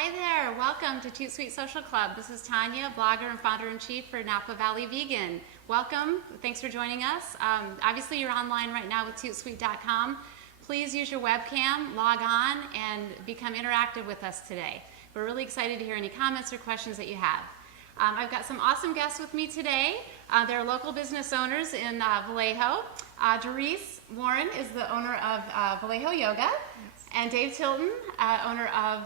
Hi there, welcome to ToutSuite Social Club. This is Tanya, blogger and founder-in-chief for Napa Valley Vegan. Welcome, thanks for joining us. Obviously you're online right now with ToutSuite.com. Please use your webcam, log on, and become interactive with us today. We're really excited to hear any comments or questions that you have. I've got some awesome guests with me today. They're local business owners in Vallejo. Doris Warren is the owner of Vallejo Yoga, and Dave Tilton, owner of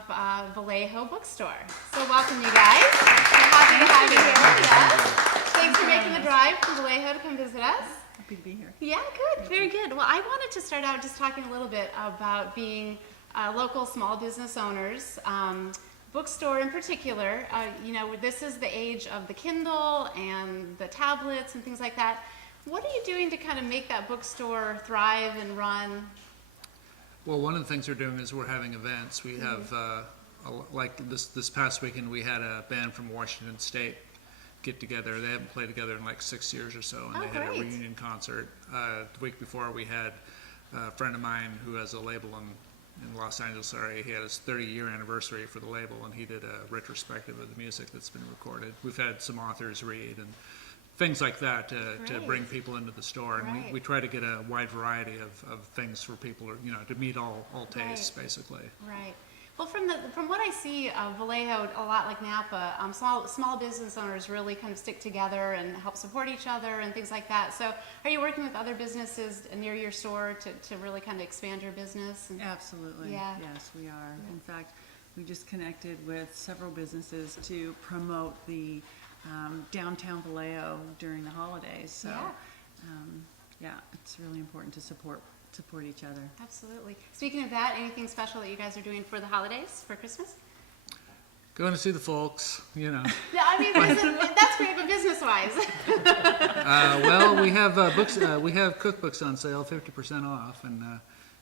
Vallejo Bookstore. So welcome, you guys. We're happy to have you here. Yes. Thanks for making the drive from Vallejo to come visit us. Happy to be here. Yeah, good. Very good. Well, I wanted to start out just talking a little bit about being local small business owners. Bookstore in particular, this is the age of the Kindle and the tablets and things like that. What are you doing to kind of make that bookstore thrive and run? Well, one of the things we're doing is we're having events. We have, like this past weekend, we had a band from Washington State get together. They haven't played together in like 6 years or so, and they had a reunion concert. The week before, we had a friend of mine who has a label in Los Angeles area. He had his 30-year anniversary for the label, and he did a retrospective of the music that's been recorded. We've had some authors read and things like that to bring people into the store, and we try to get a wide variety of things for people, to meet all tastes, basically. Right. Well, from what I see of Vallejo, a lot like Napa, small business owners really kind of stick together and help support each other and things like that. So are you working with other businesses near your store to really kind of expand your business? Absolutely. Yeah. Yes, we are. Yeah. In fact, we just connected with several businesses to promote the downtown Vallejo during the holidays. So it's really important to support each other. Absolutely. Speaking of that, anything special that you guys are doing for the holidays, for Christmas? Going to see the folks, Yeah, I mean, that's great, but business-wise. Well, we have books. We have cookbooks on sale, 50% off, and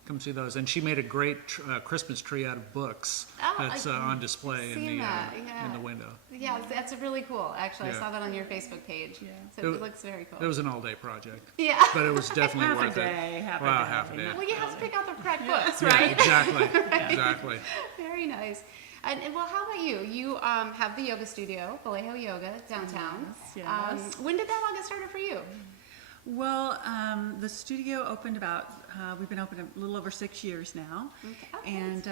come see those. And she made a great Christmas tree out of books that's on display in the window. Yeah, that's really cool. Actually, I saw that on your Facebook page. Yeah. So it looks very cool. It was an all-day project. Yeah. But it was definitely worth it. Half a day. Well, you have to pick out the correct books, right? Exactly. Exactly. Very nice. And well, how about you? You have the yoga studio, Vallejo Yoga, downtown. Yes. When did that all get started for you? Well, the studio opened we've been open a little over 6 years now. Okay. And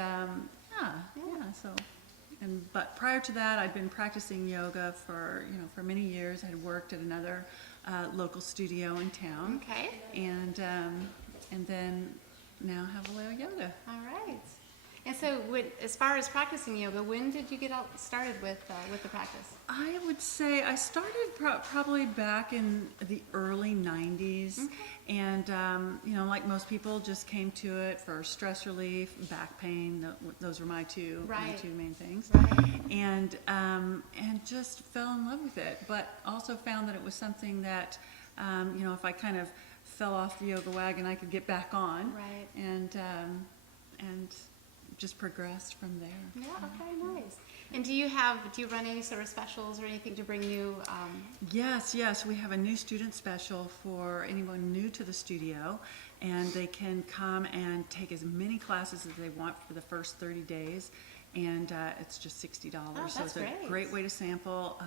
but prior to that, I'd been practicing yoga for many years. I'd worked at another local studio in town. Okay. And then now have Vallejo Yoga. All right. And so, as far as practicing yoga, when did you get started with the practice? I would say I started probably back in the early 90s. Okay. And, like most people, just came to it for stress relief, back pain. Those were my two main things. Right. And just fell in love with it, but also found that it was something that, if I kind of fell off the yoga wagon, I could get back on. Right. And just progressed from there. Yeah, okay, nice. And do you run any sort of specials or anything to bring new? Yes, we have a new student special for anyone new to the studio, and they can come and take as many classes as they want for the first 30 days, and it's just $60. So it's a great way to sample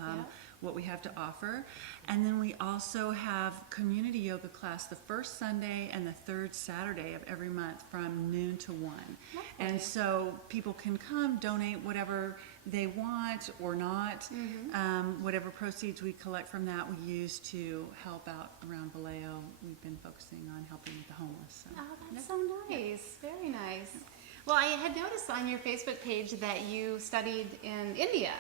what we have to offer. And then we also have community yoga class the first Sunday and the third Saturday of every month from noon to 1. Okay. And so people can come, donate whatever they want or not. Mm-hmm. Whatever proceeds we collect from that we use to help out around Vallejo. We've been focusing on helping with the homeless. So. Oh, that's so nice. Very nice. Well, I had noticed on your Facebook page that you studied in India.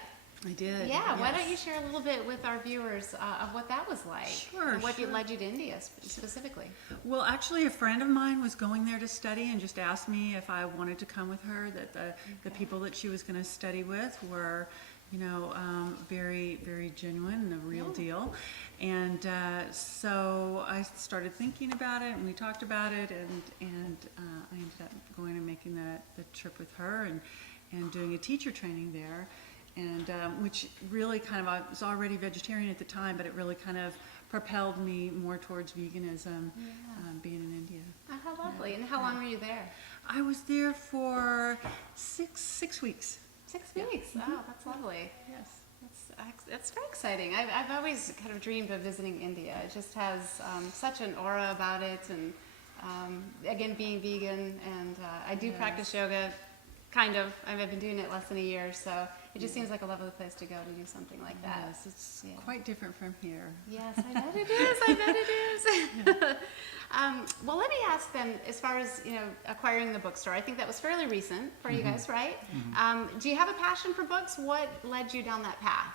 I did. Yeah, yes. Why don't you share a little bit with our viewers of what that was like? Sure. And what led you to India specifically? Well, actually, a friend of mine was going there to study and just asked me if I wanted to come with her, that the people that she was going to study with were, very, very genuine and the real deal. And so I started thinking about it, and we talked about it, and I ended up going and making the trip with her and doing a teacher training there. And which really kind of, I was already vegetarian at the time, but it really kind of propelled me more towards veganism, being in India. Oh, how lovely. And how long were you there? I was there for six weeks. 6 weeks. Oh, that's lovely. Yes. That's very exciting. I've always kind of dreamed of visiting India. It just has such an aura about it, and again, being vegan, and I do practice yoga, kind of. I've been doing it less than a year, so it just seems like a lovely place to go to do something like that. Yes, it's quite different from here. Yes, I bet it is. I bet it is. Well, let me ask then, as far as acquiring the bookstore, I think that was fairly recent for you guys, right? Do you have a passion for books? What led you down that path?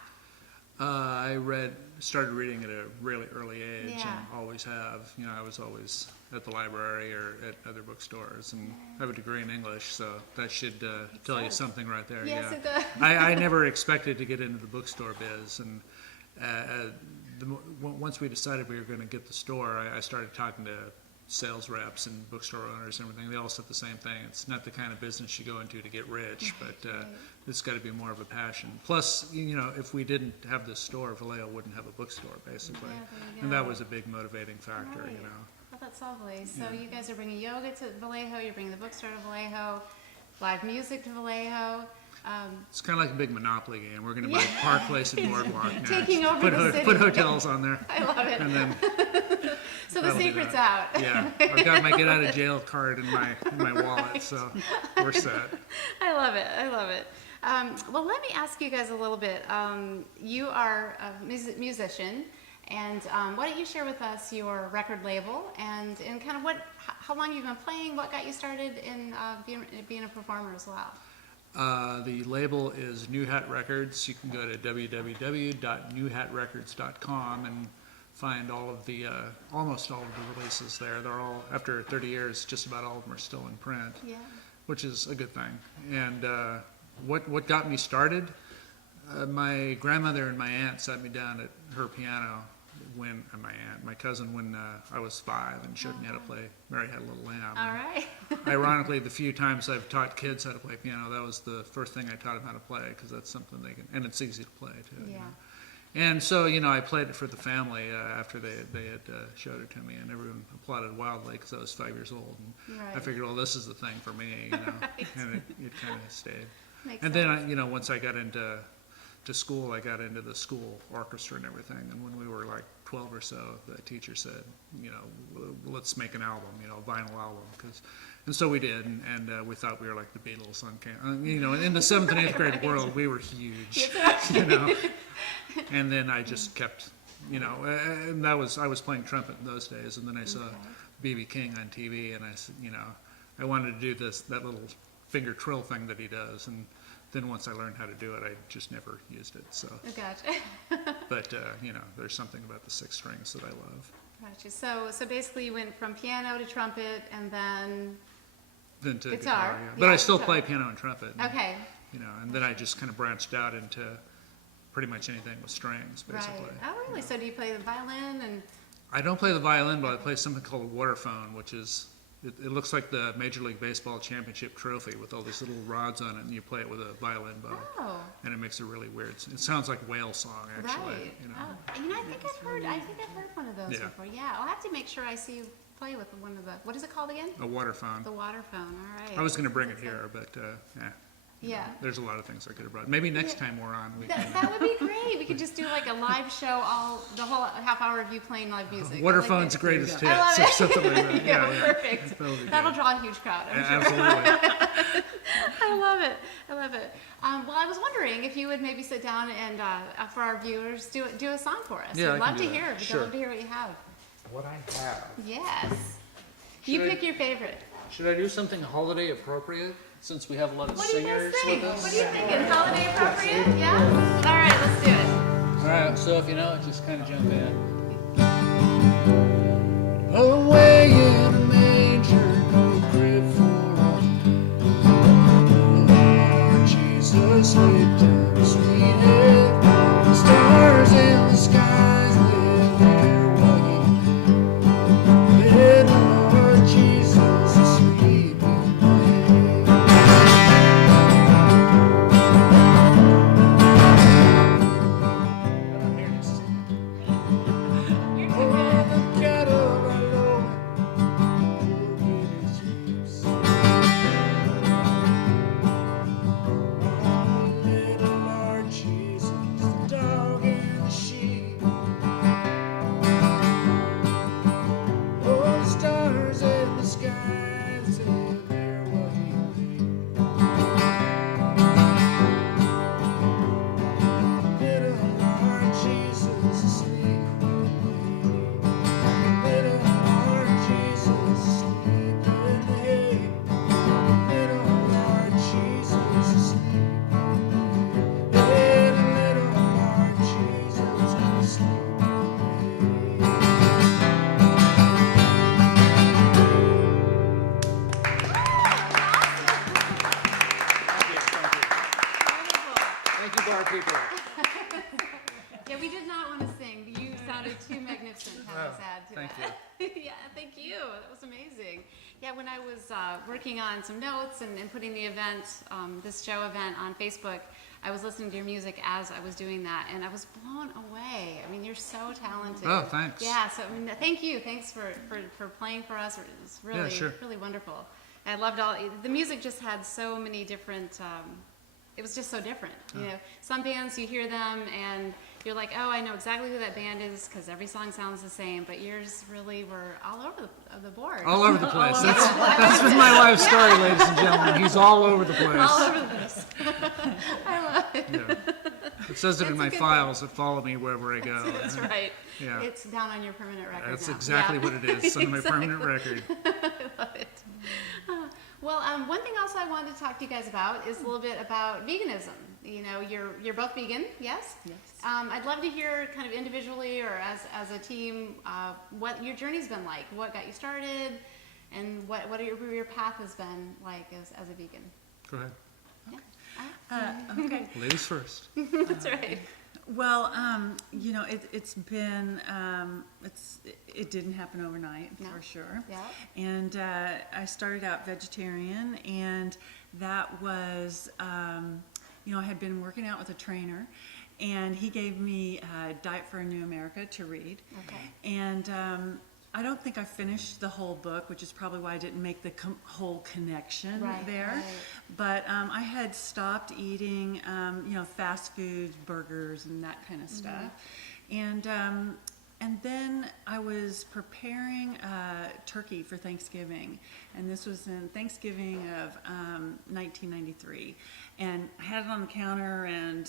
I started reading at a really early age, Yeah. and always have. I was always at the library or at other bookstores, and I have a degree in English, so that should tell you something right there. Yes, yeah. it does. I never expected to get into the bookstore biz, and once we decided we were going to get the store, I started talking to sales reps and bookstore owners and everything. They all said the same thing. It's not the kind of business you go into to get rich, but it's got to be more of a passion. Plus, if we didn't have this store, Vallejo wouldn't have a bookstore, basically. Yeah, there you And go. that was a big motivating factor, Right. Oh, that's lovely. So you guys are bringing yoga to Vallejo, you're bringing the bookstore to Vallejo, live music to Vallejo. It's kind of like a big Monopoly game. We're going to buy Park Place and Boardwalk now. Taking over put, the city. Put hotels on there. I love it. And then So the that'll be secret's that. out. Yeah, I've got my get out of jail card in my wallet, so we're set. I love it. I love it. Well, let me ask you guys a little bit. You are a musician, and why don't you share with us your record label and kind of how long you've been playing, what got you started in being a performer as well? The label is New Hat Records. You can go to www.newhatrecords.com and find all of the almost all of the releases there. They're all, after 30 years, just about all of them are still in print, Yeah. which is a good thing. And what got me started? My grandmother and my aunt sat me down at her piano when my cousin when I was 5 and showed me how to play Mary Had a Little Lamb. All right. Ironically, the few times I've taught kids how to play piano, that was the first thing I taught them how to play, because that's something they can, and it's easy to play too. Yeah. And so, I played it for the family after they had showed it to me, and everyone applauded wildly because I was 5 years old. And I Right. figured, well, this is the thing for me, Right. and it kind of stayed. Makes And sense. then, once I got into school, I got into the school orchestra and everything. And when we were like 12 or so, the teacher said, let's make an album, a vinyl album. And so we did, and we thought we were like the Beatles on campus. In the 7th and 8th grade Right. world, we were huge, And then I just kept, and I was playing trumpet in those days. And then I saw B.B. King on TV, and I said, I wanted to do that little finger trill thing that he does. And then once I learned how to do it, I just never used it. So, Oh, gotcha. but there's something about the 6 strings that I love. Gotcha. So basically, you went from piano to trumpet, and then Then to Guitar, guitar, yeah. But I yeah, still guitar. play piano and trumpet. And, okay. and then I just kind of branched out into pretty much anything with strings, basically. Right. Oh, really? So do you play the violin and? I don't play the violin, but I play something called a waterphone, which is it looks like the Major League Baseball championship trophy with all these little rods on it, and you play it with a violin bow, Oh. and it makes a really weird. It sounds like a whale song, actually. Right. Oh, I think I've heard one of those Yeah. before. Yeah. I'll have to make sure I see you play with one of the. What is it called again? A waterphone. The waterphone. All right. I was going to bring it That's here, but Yeah. there's a lot of things I could have brought. Maybe next time we're on, we can. That would be great. We could just do like a live show, the whole half hour of you playing live music. Waterphone's I like greatest it. I love hits, or it. something like that. Yeah, perfect. That'll be That'll good. draw a huge crowd. I'm sure. Absolutely. I love it. I love it. Well, I was wondering if you would maybe sit down and for our viewers do a song for us. Yeah, I We'd can love do to that. hear it. We'd Sure. love to hear what you have. What I have. Yes. You Should I- pick your favorite. Should I do something holiday appropriate since we have a lot of What do you guys singers think? with us? What are you thinking? Holiday appropriate? Yeah? All right, let's do it. All right, so if you know it, just kind of jump in. Away in a manger, no crib for Lord Jesus lived in sweet head. The stars in the skies live there while he led the Lord Jesus asleep in the hay. Yeah, thank you. That was amazing. Yeah, when I was working on some notes and putting the event, this show event on Facebook, I was listening to your music as I was doing that, and I was blown away. I mean, you're so talented. Oh, thanks. Yeah, so I mean, thank you. Thanks for playing for us. It's really, Yeah, sure. really wonderful. I loved the music. Just had so many different. It was just so different. You know, some bands you hear them and you're like, oh, I know exactly who that band is because every song sounds the same. But yours really were all over the board. All over the place. That's my life story, ladies and gentlemen. He's all over the place. All over the place. I love it. Yeah. It says it in my files that follow me wherever I go. That's right. Yeah. It's down on your permanent record. That's now. exactly Yeah. what it is. It's on my permanent record. I love it. Well, one thing else I wanted to talk to you guys about is a little bit about veganism. You know, you're both vegan, yes? Yes. I'd love to hear kind of individually or as a team what your journey's been like, what got you started, and what your path has been like as a vegan. Go ahead. Yeah. Okay. Ladies first. That's right. Well, you know, it's been, it didn't happen overnight, No. for sure. Yeah. And I started out vegetarian, and that was, you know, I had been working out with a trainer, and he gave me Diet for a New America to read. Okay. And I don't think I finished the whole book, which is probably why I didn't make the whole connection there. Right. But I had stopped eating, you know, fast foods, burgers, and that kind of stuff. And then I was preparing turkey for Thanksgiving, and this was in Thanksgiving of 1993. And I had it on the counter, and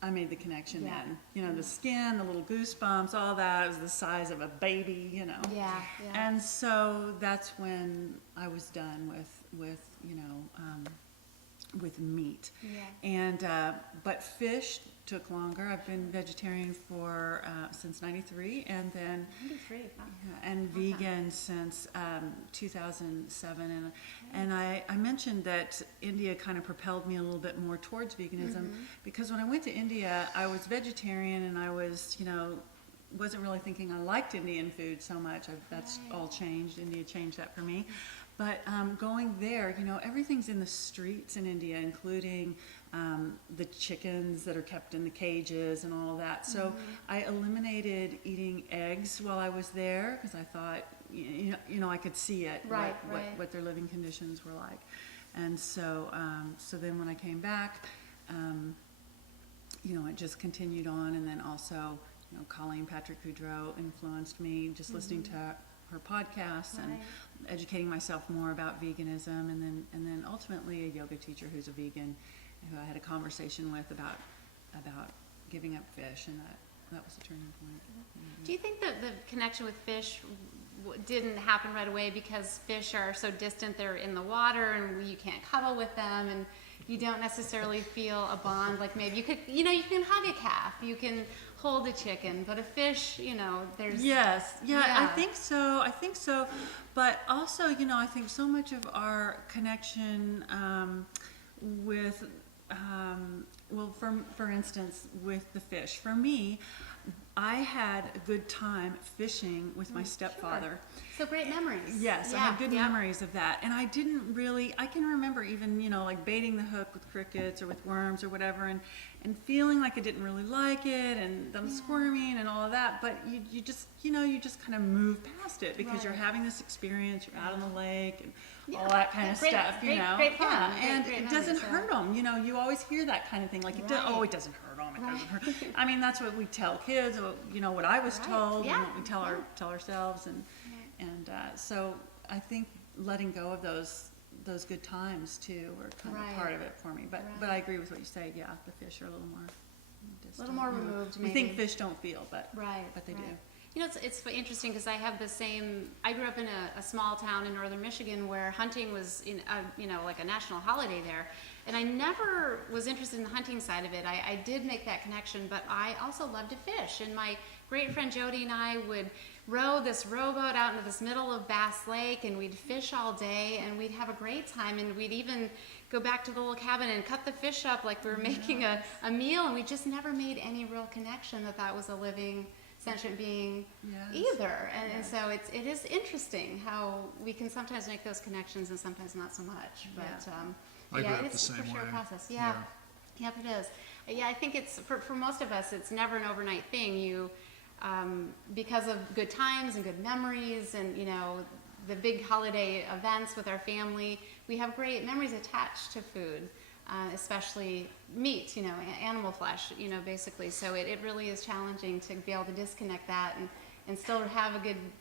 I made the connection Yeah. then. You know, the skin, the little goosebumps, all that. It was the size of a baby, you know. Yeah. Yeah. And so that's when I was done with you know, with meat. Yeah. And but fish took longer. I've been vegetarian for since '93, and then 93. Wow. and vegan since 2007. And I mentioned that India kind of propelled me a little bit more towards veganism because when I went to India, I was vegetarian and I was, you know, wasn't really thinking I liked Indian food so much. That's all changed. India changed that for me. But going there, you know, everything's in the streets in India, including the chickens that are kept in the cages and all of that. So I eliminated eating eggs while I was there because I thought, you know, I could see it, Right, what their living conditions were like. And so, so then when I came back, you know, it just continued on. And then also, you know, Colleen Patrick Goudreau influenced me, just listening to her podcasts and educating myself more about veganism, and then ultimately a yoga teacher who's a vegan, who I had a conversation with about giving up fish, and that was a turning point. Do you think that the connection with fish didn't happen right away because fish are so distant, they're in the water and you can't cuddle with them and you don't necessarily feel a bond like maybe you could, you know, you can hug a calf, you can hold a chicken, but a fish, you know, there's... Yes, yeah, I Yeah. think so, but also, you know, I think so much of our connection with, well, for instance, with the fish, for me, I had a good time fishing with my stepfather. So great memories. Yes, I had good memories of that. And I didn't really, I can remember even, you know, like baiting the hook with crickets or with worms or whatever, and feeling like I didn't really like it, and them squirming and all of that. But you just, you know, you just kind of move past it because you're having this experience, you're out on the lake and all that kind of stuff, you know. Great fun. And Great it doesn't memories, hurt them. You know, you always hear that kind of thing. Like, it it doesn't hurt them. It doesn't hurt. I mean, that's what we tell kids, you know, what I was told and what we tell ourselves. And so I think letting go of those good times too were kind of part of it for me. But I agree with what you say. Yeah, the fish are a little more distant. A little more removed, We maybe. think fish don't feel, but they do. You know, it's interesting because I have the same. I grew up in a small town in northern Michigan where hunting was, you know, like a national holiday there, and I never was interested in the hunting side of it. I did make that connection, but I also loved to fish, and my great friend Jody and I would row this rowboat out into this middle of Bass Lake, and we'd fish all day, and we'd have a great time, and we'd even go back to the little cabin and cut the fish up like we were making a meal, and we just never made any real connection that was a living sentient being Yes. either. And so it is interesting how we can sometimes make those connections and sometimes not so much. But I grew up it's the for same sure a way. process. Yeah. Yep, it is. Yeah, I think it's for most of us, it's never an overnight thing. You, because of good times and good memories, and the big holiday events with our family, we have great memories attached to food, especially meat, animal flesh, basically. So it really is challenging to be able to disconnect that and still have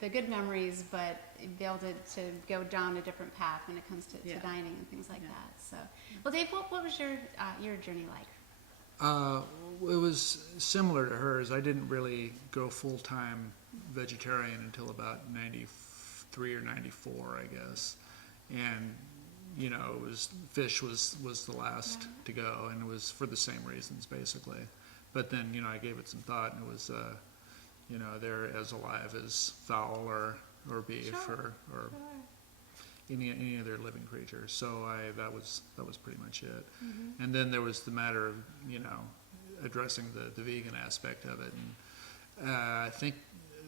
the good memories, but be able to go down a different path when it comes to dining and things like that. So, well, Dave, what was your journey like? It was similar to hers. I didn't really go full-time vegetarian until about 93 or 94, I guess. And, it was fish was the last to go, and it was for the same reasons, basically. But then, I gave it some thought, and it was, they're as alive as fowl or beef or any other living creatures. So that was pretty much it. And then there was the matter of addressing the vegan aspect of it, and I think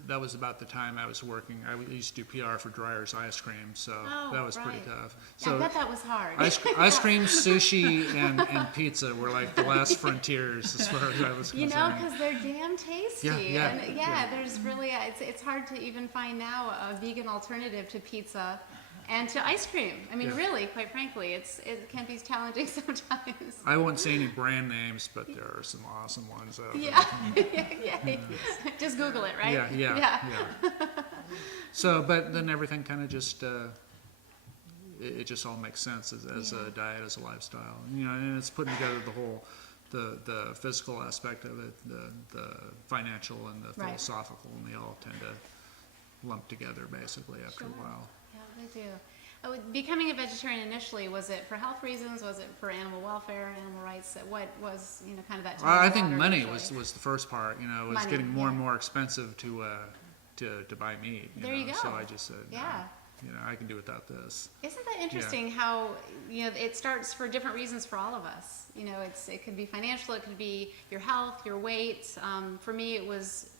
that was about the time I was working. I used to do PR for Dreyer's ice cream, so that was pretty tough. So I bet that was hard. Ice cream, sushi, and pizza were like the last frontiers as far as I was concerned. Because they're damn tasty. Yeah. There's really it's hard to even find now a vegan alternative to pizza and to ice cream. I mean, really, quite frankly, it can be challenging sometimes. I won't say any brand names, but there are some awesome ones out there. Yeah. Just Google it, right? Yeah. So, but then everything kind of just it just all makes sense as a diet, as a lifestyle. And it's putting together the whole the physical aspect of it, the financial and the philosophical, and they all tend to lump together basically after a while. Yeah, they do. Becoming a vegetarian initially, was it for health reasons? Was it for animal welfare, animal rights? What was kind of that? I think money was the first part. It was Money, getting more and more expensive to buy meat. There you go. So I just said, I can do without this. Isn't that interesting how it starts for different reasons for all of us? It could be financial, it could be your health, your weight. For me, it was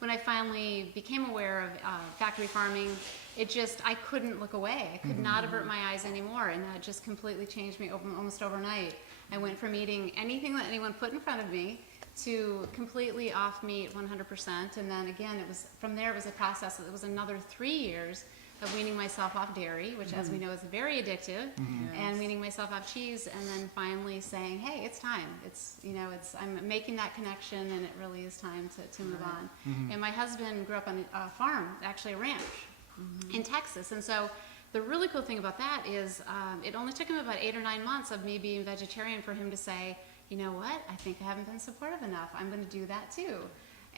when I finally became aware of factory farming, I couldn't look away. I could not avert my eyes anymore, and that just completely changed me almost overnight. I went from eating anything that anyone put in front of me to completely off meat 100%, and then again, from there it was a process. It was another 3 years of weaning myself off dairy, which as we know is very addictive, and weaning myself off cheese, and then finally saying, hey, it's time. I'm making that connection, and it really is time to move on. And my husband grew up on a farm, actually a ranch, in Texas, and so the really cool thing about that is it only took him about 8 or 9 months of me being vegetarian for him to say, you know what, I think I haven't been supportive enough. I'm going to do that too.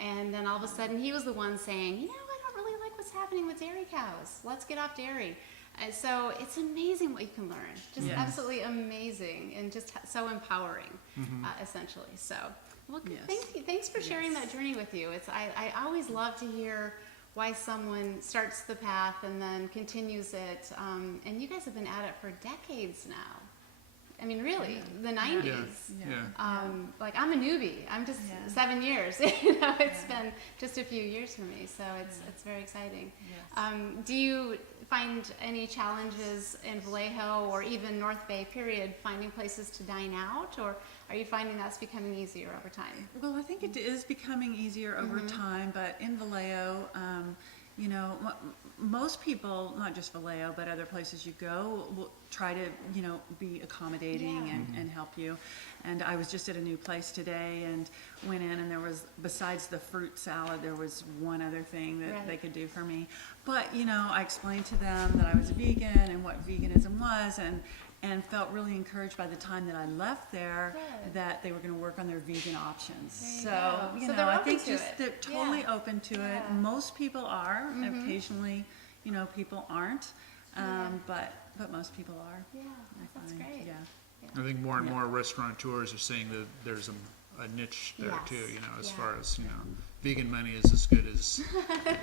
And then all of a sudden he was the one saying, I don't really like what's happening with dairy cows. Let's get off dairy. So it's amazing what you can learn. Just absolutely amazing, and just so empowering, essentially. So, well, thank you. Thanks for sharing that journey with you. I always love to hear why someone starts the path and then continues it. And you guys have been at it for decades now. I mean, really, the 90s. Like, I'm a newbie. I'm just 7 years. It's been just a few years for me, so it's very exciting. Do you find any challenges in Vallejo or even North Bay, period, finding places to dine out, or are you finding that's becoming easier over time? Well, I think it is becoming easier over time, but in Vallejo, most people, not just Vallejo, but other places you go, will try to, be accommodating and help you. And I was just at a new place today and went in, and there was, besides the fruit salad, there was one other thing that they could do for me. But, I explained to them that I was a vegan and what veganism was, and felt really encouraged by the time that I left there that they were going to work on their vegan options. So I think they're totally open to it. Most people are. Occasionally, people aren't. But most people are. Yeah, that's great. I think more and more restaurateurs are saying that there's a niche there too, as far as, vegan money is as good as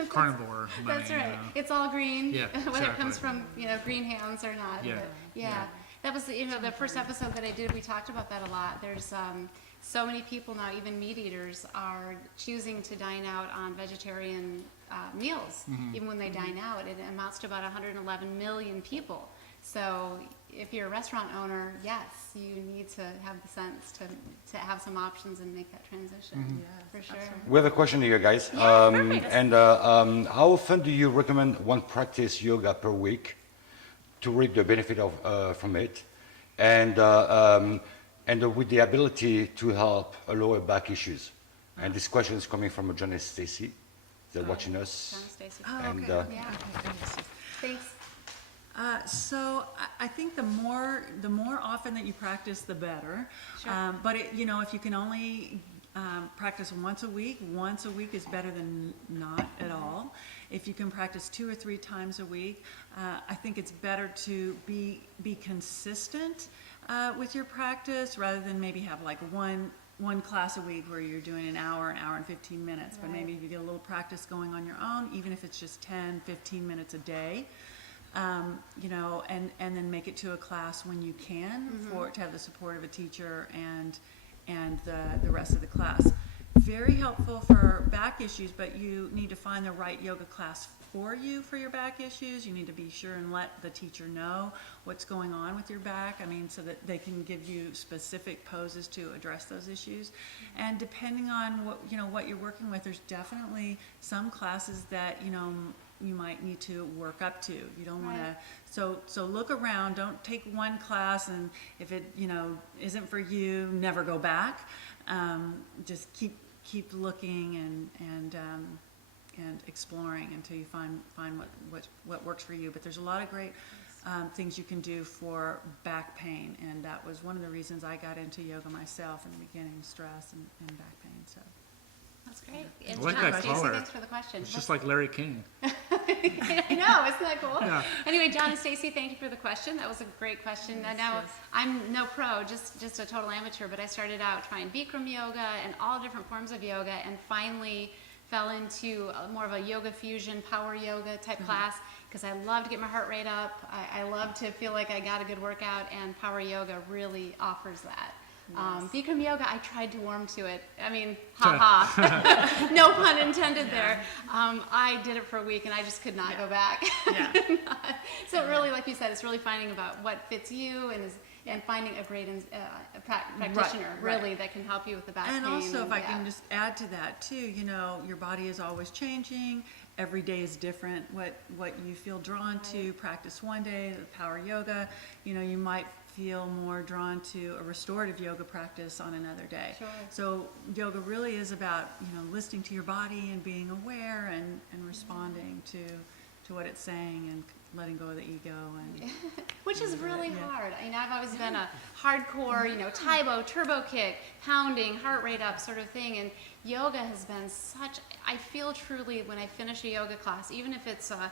carnivore money. That's right. It's all green, whether it comes exactly. from, green hands or not. But, that was the first episode that I did. We talked about that a lot. There's so many people now, even meat eaters, are choosing to dine out on vegetarian meals. Even when they dine out, it amounts to about 111 million people. So if you're a restaurant owner, yes, you need to have the sense to have some options and make that transition. For sure. absolutely. We have a question to you guys. Yeah, perfect. And how often do you recommend one practice yoga per week to reap the benefit of from it, and with the ability to help lower back issues? And this question is coming from John and Stacy. They're watching us. John and Stacy. Oh, And, okay. Yeah. Okay, thanks. Thanks. So I think the more often that you practice, the better. Sure. But if you can only practice once a week is better than not at all. If you can practice 2 or 3 times a week, I think it's better to be consistent with your practice rather than maybe have like one class a week where you're doing an hour and 15 minutes. But maybe if you get a little practice going on your own, even if it's just 10, 15 minutes a day. And then make it to a class when you can to have the support of a teacher and the rest of the class. Very helpful for back issues, but you need to find the right yoga class for your back issues. You need to be sure and let the teacher know what's going on with your back. I mean, so that they can give you specific poses to address those issues. And depending on what you're working with, there's definitely some classes that you might need to work up to. You don't want to, so look around. Don't take one class, and if it isn't for you, never go back. Just keep looking and exploring until you find what works for you. But there's a lot of great things you can do for back pain, and that was one of the reasons I got into yoga myself in the beginning: stress and back pain. So. That's great. And I like John, that Stacy, color. thanks for the question. It's just like Larry King. I know, isn't that cool? Yeah. Anyway, John and Stacy, thank you for the question. That was a great question. Yes, Now, yes. I'm no pro, just a total amateur, but I started out trying Bikram yoga and all different forms of yoga, and finally fell into more of a yoga fusion, power yoga type class, because I love to get my heart rate up. I love to feel like I got a good workout, and power yoga really offers that. Bikram yoga, I tried to warm to it. I mean, ha. No pun intended there. I did it for a week and I just could not go back. Yeah. So really, like you said, it's really finding about what fits you and finding a great practitioner, Right. really, that can help you with the back pain. And also, if I yeah. can just add to that too, your body is always changing. Every day is different. What you feel drawn to, practice one day, the power yoga. You might feel more drawn to a restorative yoga practice on another day. Sure. So yoga really is about listening to your body and being aware and responding to what it's saying and letting go of the ego and Which is really Yeah. hard. I've always been a hardcore, Taibo, turbo kick, pounding, heart rate up sort of thing. And yoga has been I feel truly when I finish a yoga class, even if it's a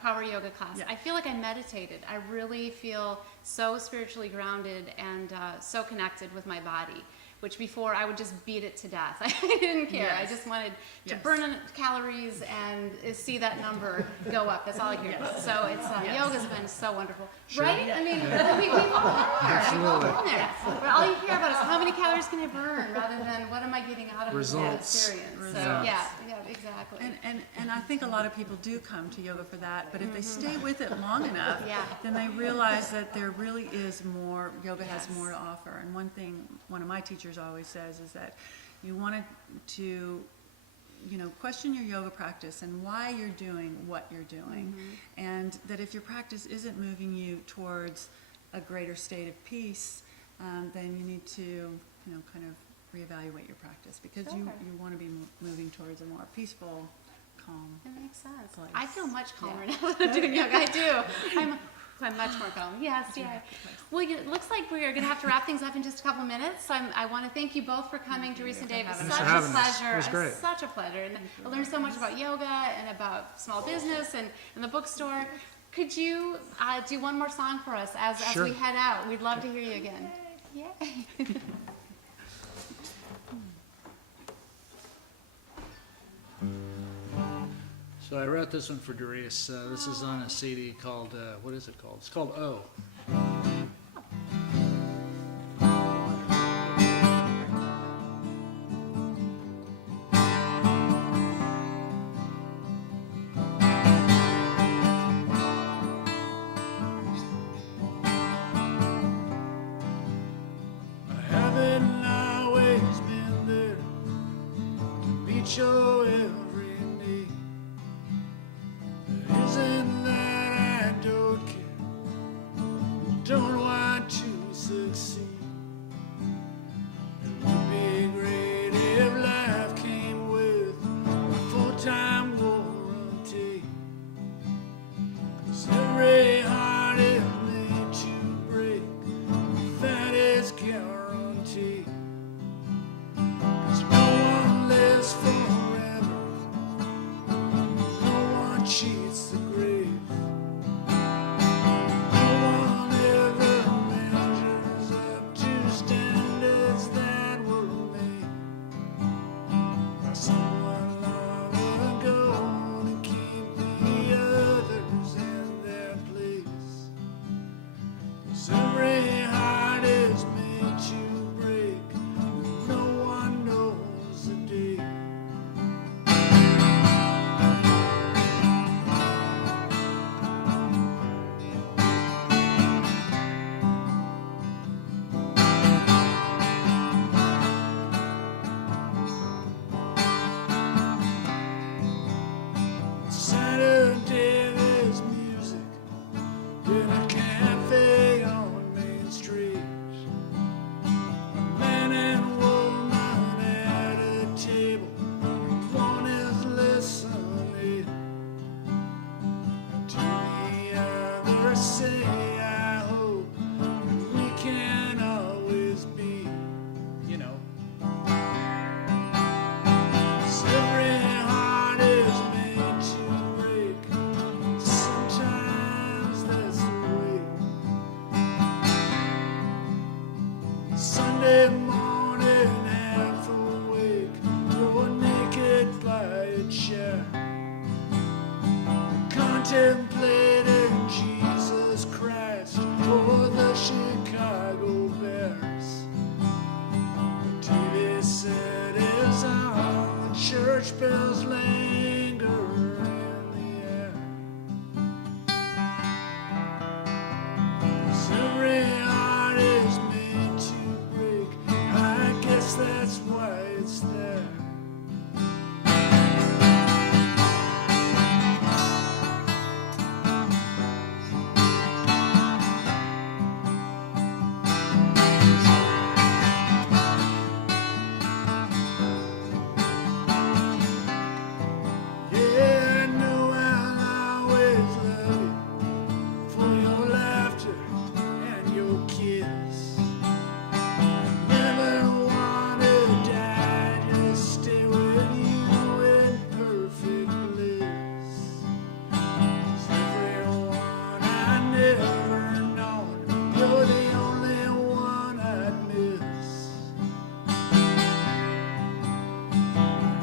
power yoga class, Yeah. I feel like I meditated. I really feel so spiritually grounded and so connected with my body, which before I would just beat it to death. I didn't care. Yes. I just wanted to Yes. burn calories and see that number go up. That's all I care about. So it's Yes. yoga's been so wonderful, Sure. right? I mean, we've all been there. We've all been there. But all you care about is how many calories can I burn, rather than what am I getting out of this whole Results. experience. So Results. yeah, exactly. And I think a lot of people do come to yoga for that, but if they stay with it long enough, Yeah. then they realize that there really is more, yoga has Yes. more to offer. And one thing one of my teachers always says is that you wanted to question your yoga practice and why you're doing what you're doing. And that if your practice isn't moving you towards a greater state of peace, then you need to, kind of reevaluate your practice, because you Sure. want to be moving towards a more peaceful, calm. That makes sense. place. I feel much calmer now that I'm doing yoga. I do. I'm much more calm. Yes, yeah. Well, it looks like we are going to have to wrap things up in just a couple minutes. So I want to thank you both for coming to Reese and Dave. It's Thanks such for a having us. pleasure. It was great. It's such a pleasure. And I learned so much about yoga and about small business and the bookstore. Could you do one more song for us as Sure. we head out? We'd love to hear you again. Yay. So I wrote this one for Doris. This is on a CD called, what is it called? It's called O. cheats the grave. No one ever measures up to standards that were made by someone long ago to keep the others in their place. 'Cause every heart is made to break, and no one knows the day. Saturday there's music in a cafe on Main Street. A man and woman at a table, one is listening to the other say, I hope we can always be, you know. 'Cause every heart is made to break. Sometimes that's the way. Sunday morning, half awake, you're naked by a chair, contemplating Jesus Christ or the Chicago Bears. The TV set is on, the church bells linger in the air. 'Cause every heart is made to break. I guess that's why it's there. Yeah, I know I'll always love you for your laughter and your kiss. Never wanna die, just stay with you in perfect bliss. 'Cause everyone I never known, you're the only one I'd miss.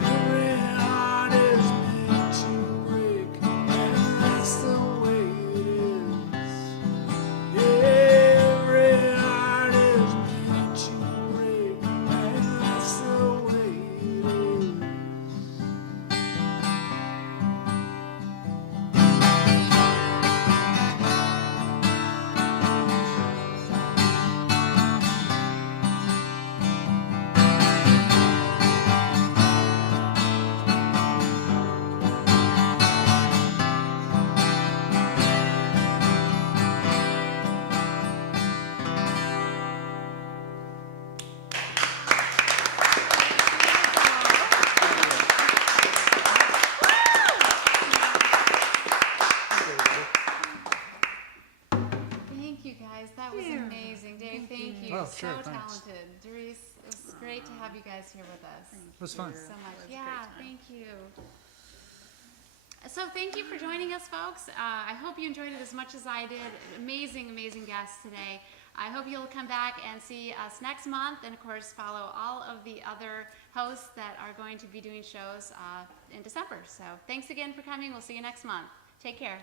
Every heart is made to break, and that's the way it is. Yeah, every heart is made to break, and that's the way it is. Thank you guys. That was amazing. Dave, thank you. Oh, So sure, thanks. talented. Doris, it was great to have you guys here with us. It was fun. So much. Yeah, thank you. So thank you for joining us, folks. I hope you enjoyed it as much as I did. Amazing, amazing guests today. I hope you'll come back and see us next month, and of course follow all of the other hosts that are going to be doing shows in December. So thanks again for coming. We'll see you next month. Take care.